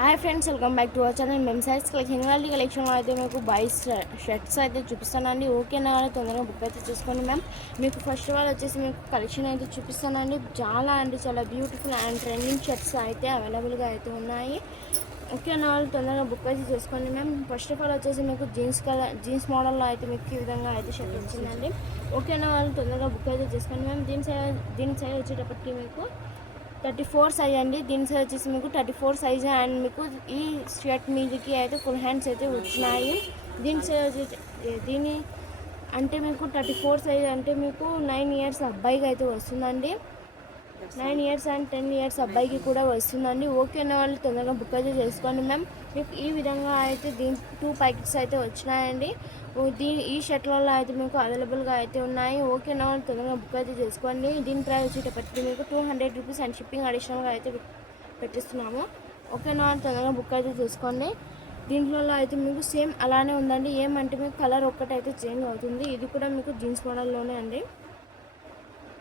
Hi friends, welcome back to our channel. మేము size కలెక్షన్లో అయితే మీకు బాయ్స్ షర్ట్స్ అయితే చూపిస్తానండి. ఓకేనా అని తొందరగా బుక్ అయితే చేసుకోండి మ్యామ్. మీకు ఫస్ట్ ఆఫ్ ఆల్ వచ్చేసి మీకు కలెక్షన్ అయితే చూపిస్తానండి. చాలా బ్యూటిఫుల్ అండ్ ట్రెండింగ్ షర్ట్స్ అయితే అవైలబుల్గా అయితే ఉన్నాయి. ఓకేనా వాళ్ళు తొందరగా బుక్ అయితే చేసుకోండి మ్యామ్. ఫస్ట్ ఆఫ్ ఆల్ వచ్చేసి మీకు జీన్స్ మోడల్లో అయితే మీకు ఈ విధంగా అయితే షర్ట్ వచ్చిందండి. ఓకేనా వాళ్ళు తొందరగా బుక్ అయితే చేసుకోండి మ్యామ్. దీని సైజ్ వచ్చేటప్పటికి మీకు 34 సైజ్ అండి. దీని సైజ్ వచ్చేసి మీకు 34 సైజ్ అండ్ మీకు ఈ షర్ట్ మీదకి అయితే ఫుల్ హ్యాండ్స్ అయితే వచ్చినాయి. దీని సైజ్ దీని అంటే మీకు 34 సైజ్ అంటే మీకు 9 ఇయర్స్ అబ్బాయికి అయితే వస్తుందండి. 9 ఇయర్స్ అండ్ 10 ఇయర్స్ అబ్బాయికి కూడా వస్తుందండి. ఓకేనా వాళ్ళు తొందరగా బుక్ అయితే చేసుకోండి మ్యామ్. మీకు ఈ విధంగా అయితే దీని 2 ప్యాకెట్స్ అయితే వచ్చినాయండి. ఈ షర్ట్లలో అయితే మీకు అవైలబుల్గా అయితే ఉన్నాయి. ఓకేనా వాళ్ళు తొందరగా బుక్ అయితే చేసుకోండి. దీని ప్రైస్ వచ్చేటప్పటికి మీకు 200 రూపీస్ అండ్ షిప్పింగ్ అడిషనల్గా అయితే పెట్టిస్తున్నాము. ఓకేనా వాళ్ళు తొందరగా బుక్ అయితే చేసుకోండి. దీంట్లో అయితే మీకు సేమ్ అలానే ఉందండి. ఏమంటే మీకు కలర్ ఒక్కటైతే చేంజ్ అవుతుంది. ఇది కూడా మీకు జీన్స్ మోడల్లోనే అండి.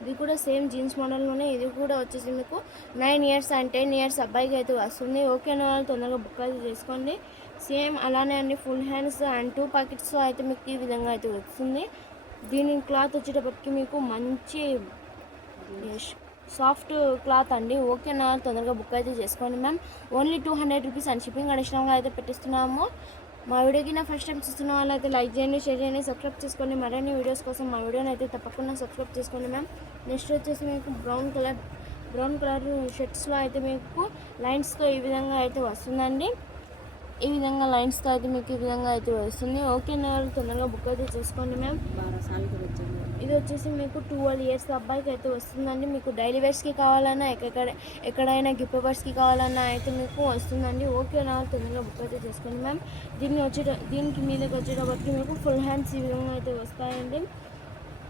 ఇది కూడా సేమ్ జీన్స్ మోడల్లోనే. ఇది కూడా వచ్చేసి మీకు 9 ఇయర్స్ అండ్ 10 ఇయర్స్ అబ్బాయికి అయితే వస్తుంది. ఓకేనా వాళ్ళు తొందరగా బుక్ అయితే చేసుకోండి. సేమ్ అలానే అండి. ఫుల్ హ్యాండ్స్ అండ్ 2 ప్యాకెట్స్ అయితే మీకు ఈ విధంగా అయితే వస్తుంది. దీని క్లాత్ వచ్చేటప్పటికి మీకు మంచి సాఫ్ట్ క్లాత్ అండి. ఓకేనా తొందరగా బుక్ అయితే చేసుకోండి ma'am. Only 200 rupees and shipping అడిషనల్గా అయితే పెట్టిస్తున్నాము. మా వీడియోకి నా ఫస్ట్ టైం చూస్తున్న వాళ్ళు అయితే లైక్ చేయండి, షేర్ చేయండి, సబ్స్క్రైబ్ చేసుకోండి. మరిన్ని వీడియోస్ కోసం మా వీడియోని అయితే తప్పకుండా సబ్స్క్రైబ్ చేసుకోండి మ్యామ్. నెక్స్ట్ వచ్చేసి మీకు బ్రౌన్ కలర్ షర్ట్స్లో అయితే మీకు లైన్స్తో ఈ విధంగా అయితే వస్తుందండి. ఈ విధంగా లైన్స్తో అయితే మీకు ఈ విధంగా అయితే వస్తుంది. ఓకేనా తొందరగా బుక్ అయితే చేసుకోండి మ్యామ్. ఇది వచ్చేసి మీకు 12 ఇయర్స్ అబ్బాయికి అయితే వస్తుందండి. మీకు డైలీ వేర్స్కి కావాలన్నా ఎక్కడైనా గిఫ్ట్ పర్పస్కి కావాలన్నా అయితే మీకు వస్తుందండి. ఓకేనా తొందరగా బుక్ అయితే చేసుకోండి మ్యామ్. దీనికి మీదకి వచ్చేటప్పటికి మీకు ఫుల్ హ్యాండ్స్ ఈ విధంగా అయితే వస్తాయండి.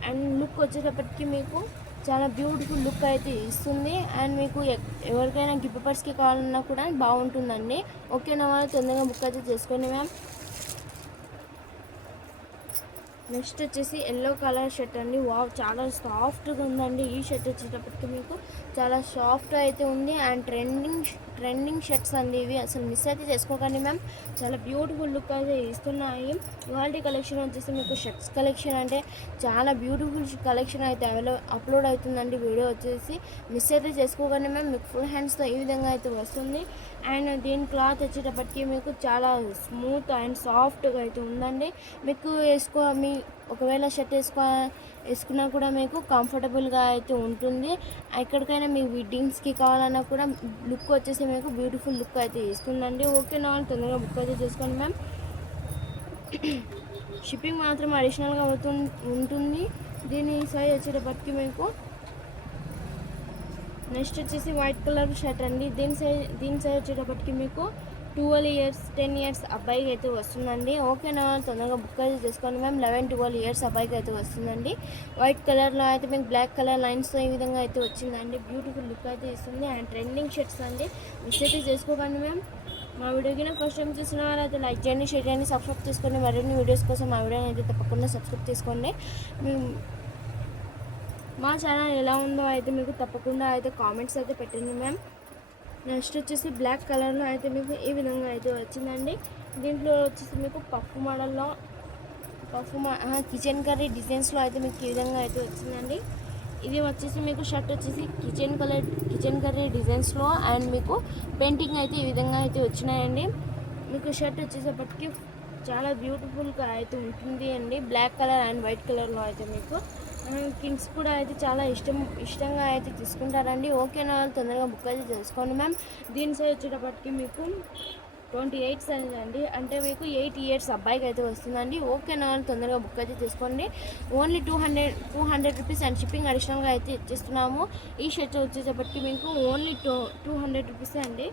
అండ్ లుక్ వచ్చేటప్పటికి మీకు చాలా బ్యూటిఫుల్ లుక్ అయితే ఇస్తుంది. అండ్ మీకు ఎవరికైనా గిఫ్ట్ పర్పస్కి కావాలన్నా కూడా బాగుంటుందండి. ఓకేనా వాళ్ళు తొందరగా బుక్ అయితే చేసుకోండి మ్యామ్. నెక్స్ట్ వచ్చేసి ఎల్లో కలర్ షర్ట్ అండి. వావ్, చాలా సాఫ్ట్గా ఉందండి. ఈ షర్ట్ వచ్చేటప్పటికి మీకు చాలా సాఫ్ట్ అయితే ఉంది. అండ్ ట్రెండింగ్ షర్ట్స్ అండి ఇవి. అసలు మిస్ అయితే చేసుకోకండి మ్యామ్. చాలా బ్యూటిఫుల్ లుక్ అయితే ఇస్తున్నాయి. ఇవాళ కలెక్షన్ వచ్చేసి మీకు షర్ట్స్ కలెక్షన్ అంటే చాలా బ్యూటిఫుల్ కలెక్షన్ అయితే అప్లోడ్ అవుతుందండి. వీడియో వచ్చేసి మిస్ అయితే చేసుకోకండి మ్యామ్. మీకు ఫుల్ హ్యాండ్స్తో ఈ విధంగా అయితే వస్తుంది. అండ్ దీని క్లాత్ వచ్చేటప్పటికి మీకు చాలా స్మూత్ అండ్ సాఫ్ట్గా అయితే ఉందండి. మీకు ఒకవేళ షర్ట్ వేసుకున్నా కూడా మీకు కంఫర్టబుల్గా అయితే ఉంటుంది. ఎక్కడికైనా మీ వెడ్డింగ్స్కి కావాలన్నా కూడా లుక్ వచ్చేసి మీకు బ్యూటిఫుల్ లుక్ అయితే ఇస్తుందండి. ఓకేనా తొందరగా బుక్ అయితే చేసుకోండి మ్యామ్. షిప్పింగ్ మాత్రం అడిషనల్గా ఉంటుంది. దీని సైజ్ వచ్చేటప్పటికి మీకు నెక్స్ట్ వచ్చేసి వైట్ కలర్ షర్ట్ అండి. దీని సైజ్ వచ్చేటప్పటికి మీకు 12 ఇయర్స్ 10 ఇయర్స్ అబ్బాయికి అయితే వస్తుందండి. ఓకేనా తొందరగా బుక్ అయితే చేసుకోండి మ్యామ్. 11-12 ఇయర్స్ అబ్బాయికి అయితే వస్తుందండి. వైట్ కలర్లో అయితే మీకు బ్లాక్ కలర్ లైన్స్తో ఈ విధంగా అయితే వచ్చిందండి. బ్యూటిఫుల్ లుక్ అయితే ఇస్తుంది. అండ్ ట్రెండింగ్ షర్ట్స్ అండి. మిస్ అయితే చేసుకోకండి మ్యామ్. మా వీడియోకి ఫస్ట్ టైం చూసిన వాళ్ళు అయితే లైక్ చేయండి, షేర్ చేయండి, సబ్స్క్రైబ్ చేసుకోండి. మరిన్ని వీడియోస్ కోసం మా వీడియోని అయితే తప్పకుండా సబ్స్క్రైబ్ చేసుకోండి. మా ఛానల్ ఎలా ఉందో అయితే మీకు తప్పకుండా అయితే కామెంట్స్ అయితే పెట్టండి మ్యామ్. నెక్స్ట్ వచ్చేసి బ్లాక్ కలర్లో అయితే మీకు ఈ విధంగా అయితే వచ్చిందండి. దీంట్లో వచ్చేసి మీకు కిచెన్ కర్రీ డిజైన్స్లో అయితే మీకు ఈ విధంగా అయితే వచ్చిందండి. ఇది వచ్చేసి మీకు షర్ట్ వచ్చేసి కిచెన్ కర్రీ డిజైన్స్లో అండ్ మీకు పెయింటింగ్ అయితే ఈ విధంగా అయితే వచ్చినాయండి. మీకు షర్ట్ వచ్చేసేపటికి చాలా బ్యూటిఫుల్గా అయితే ఉంటుంది అండి. బ్లాక్ కలర్ అండ్ వైట్ కలర్లో అయితే మీకు కిడ్స్ కూడా అయితే చాలా ఇష్టంగా అయితే తీసుకుంటారండి. ఓకేనా తొందరగా బుక్ అయితే చేసుకోండి మ్యామ్. దీని సైజ్ వచ్చేటప్పటికి మీకు 28 సైజ్ అండి. అంటే మీకు 8 ఇయర్స్ అబ్బాయికి అయితే వస్తుందండి. ఓకేనా తొందరగా బుక్ అయితే చేసుకోండి. ఓన్లీ 200 రూపీస్ అండ్ షిప్పింగ్ అడిషనల్గా అయితే ఇచ్చేస్తున్నాము. ఈ షర్ట్ వచ్చేటప్పటికి మీకు ఓన్లీ 200 రూపీస్ అండి.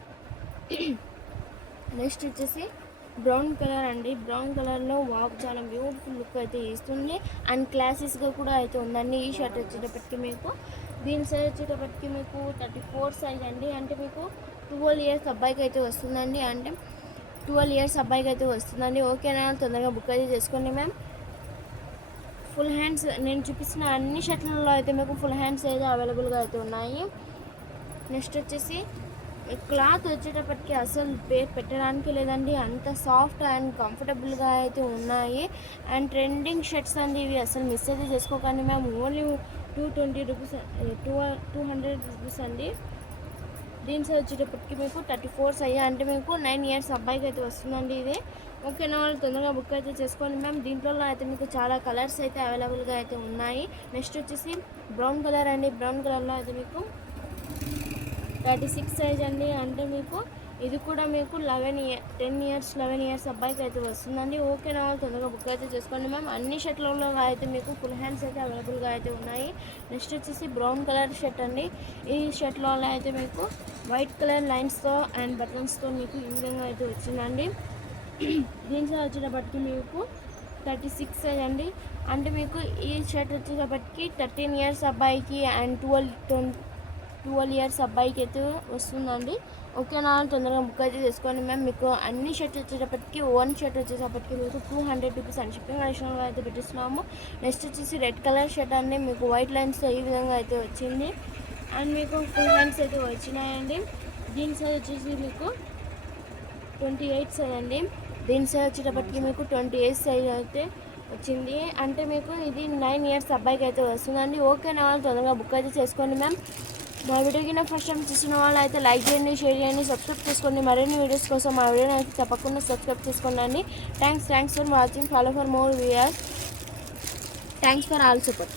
నెక్స్ట్ వచ్చేసి బ్రౌన్ కలర్ అండి. బ్రౌన్ కలర్లో చాలా బ్యూటిఫుల్ లుక్ అయితే ఇస్తుంది. అండ్ క్లాసెస్గా కూడా అయితే ఉందండి. ఈ షర్ట్ వచ్చేటప్పటికి మీకు దీని సైజ్ వచ్చేటప్పటికి మీకు 34 సైజ్ అండి. అంటే మీకు 12 ఇయర్స్ అబ్బాయికి అయితే వస్తుందండి. అంటే 12 ఇయర్స్ అబ్బాయికి అయితే వస్తుందండి. ఓకేనా తొందరగా బుక్ అయితే చేసుకోండి మ్యామ్. ఫుల్ హ్యాండ్స్ నేను చూపిస్తున్న అన్ని షర్ట్లలో అయితే మీకు ఫుల్ హ్యాండ్స్ అయితే అవైలబుల్గా అయితే ఉన్నాయి. నెక్స్ట్ వచ్చేసి క్లాత్ వచ్చేటప్పటికి అసలు పేరు పెట్టడానికి లేదండి, అంత సాఫ్ట్ అండ్ కంఫర్టబుల్గా అయితే ఉన్నాయి. అండ్ ట్రెండింగ్ షర్ట్స్ అండి ఇవి, అసలు మిస్ అయితే చేసుకోకండి మ్యామ్. ఓన్లీ 220 రూపీస్, 200 రూపీస్ అండి. దీని సైజ్ వచ్చేటప్పటికి మీకు 34 సైజ్, అంటే మీకు 9 ఇయర్స్ అబ్బాయికి అయితే వస్తుందండి ఇది. ఓకేనా, వాళ్ళు తొందరగా బుక్ అయితే చేసుకోండి మ్యామ్. దీంట్లో అయితే మీకు చాలా కలర్స్ అయితే అవైలబుల్గా అయితే ఉన్నాయి. నెక్స్ట్ వచ్చేసి బ్రౌన్ కలర్ అండి. బ్రౌన్ కలర్లో అయితే మీకు 36 సైజ్ అండి, అంటే మీకు ఇది కూడా మీకు 11 ఇయర్స్ అబ్బాయికి అయితే వస్తుందండి. ఓకేనా, వాళ్ళు తొందరగా బుక్ అయితే చేసుకోండి మ్యామ్. అన్ని షర్ట్లలో అయితే మీకు ఫుల్ హ్యాండ్స్ అయితే అవైలబుల్గా అయితే ఉన్నాయి. నెక్స్ట్ వచ్చేసి బ్రౌన్ కలర్ షర్ట్ అండి. ఈ షర్ట్లో అయితే మీకు వైట్ కలర్ లైన్స్తో అండ్ బటన్స్తో మీకు ఈ విధంగా అయితే వచ్చిందండి. దీంట్లో వచ్చేటప్పటికి మీకు 36 సైజ్ అండి, అంటే మీకు ఈ షర్ట్ వచ్చేటప్పటికి 13 ఇయర్స్ అబ్బాయికి అండ్ 12 ఇయర్స్ అబ్బాయికి అయితే వస్తుందండి. ఓకేనా, తొందరగా బుక్ అయితే చేసుకోండి మ్యామ్. మీకు అన్ని షర్ట్స్ వచ్చేటప్పటికి వన్ షర్ట్ వచ్చేటప్పటికి మీకు 200 రూపీస్ అండ్ షిప్పింగ్ అడిషనల్గా అయితే పెట్టిస్తున్నాము. నెక్స్ట్ వచ్చేసి రెడ్ కలర్ షర్ట్ అండి, మీకు వైట్ లైన్స్తో ఈ విధంగా అయితే వచ్చింది. అండ్ మీకు ఫుల్ హ్యాండ్స్ అయితే వచ్చినాయండి. దీని సైజ్ వచ్చేసి మీకు 28 సైజ్ అండి. దీని సైజ్ వచ్చేటప్పటికి మీకు 28 సైజ్ అయితే వచ్చింది, అంటే మీకు ఇది 9 ఇయర్స్ అబ్బాయికి అయితే వస్తుందండి. ఓకేనా, వాళ్ళు తొందరగా బుక్ అయితే చేసుకోండి మ్యామ్. మా వీడియోకి ఫస్ట్ టైం చూసిన వాళ్ళు అయితే లైక్ చేయండి, షేర్ చేయండి, సబ్స్క్రైబ్ చేసుకోండి. మరిన్ని వీడియోస్ కోసం మా వీడియోని అయితే తప్పకుండా సబ్స్క్రైబ్ చేసుకోండి. Thanks for watching. Follow for more videos. Thanks for all support.